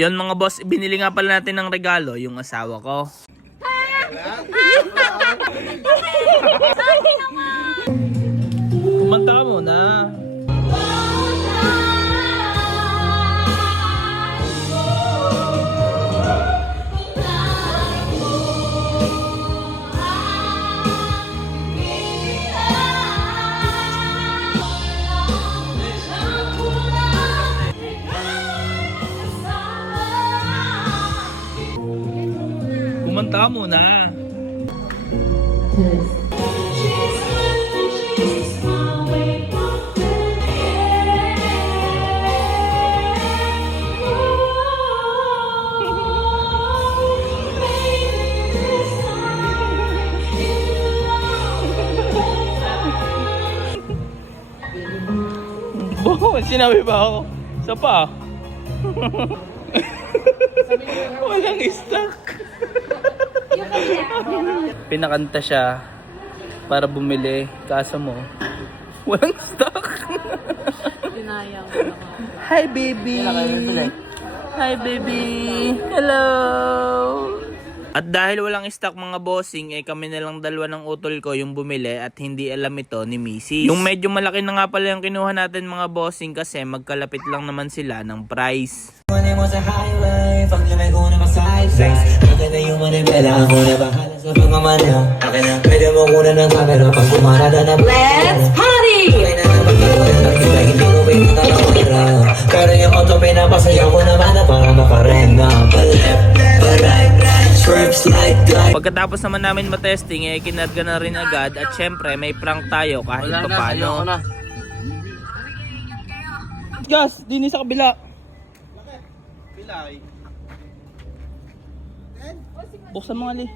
Yon mga boss, binili nga pala natin ng regalo yung asawa ko. Kumanta ka muna. Kumanta muna. Sinabi ba ako? Isa pa. Walang stock. Pinakanta siya para bumili, kaso mo walang stock. Dinayang. Hi baby. Hi baby. Hello. At dahil walang stock mga bossing, kami na lang dalawa ng utol ko yung bumili at hindi alam ito ni Mrs. Yung medyo malaki na nga pala yung kinuha natin mga bossing kasi magkalapit lang naman sila ng price. Let's party! Pero yung auto pinapasaya ko naman na para makarena. Pagkatapos naman namin matesting, kinarga na rin agad at syempre may prank tayo kahit papano. Gas, dini sa kabila. Bilay. Buksan mo ali.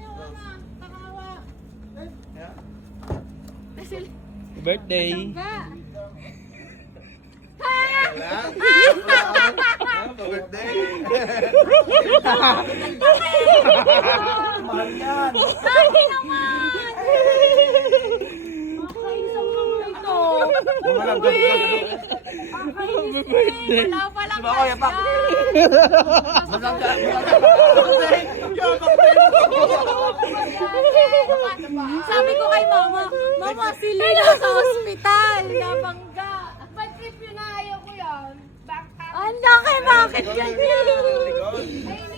Birthday. Mahal yan. Sabi naman. Okay, sa mga ito. Happy birthday. Wala palang kasya. Sabi ko kay mama, mama si Lina sa ospital. Nabangga. Pag-trip yun na ayaw ko yan. Ang laki, bakit ganyan? Ay,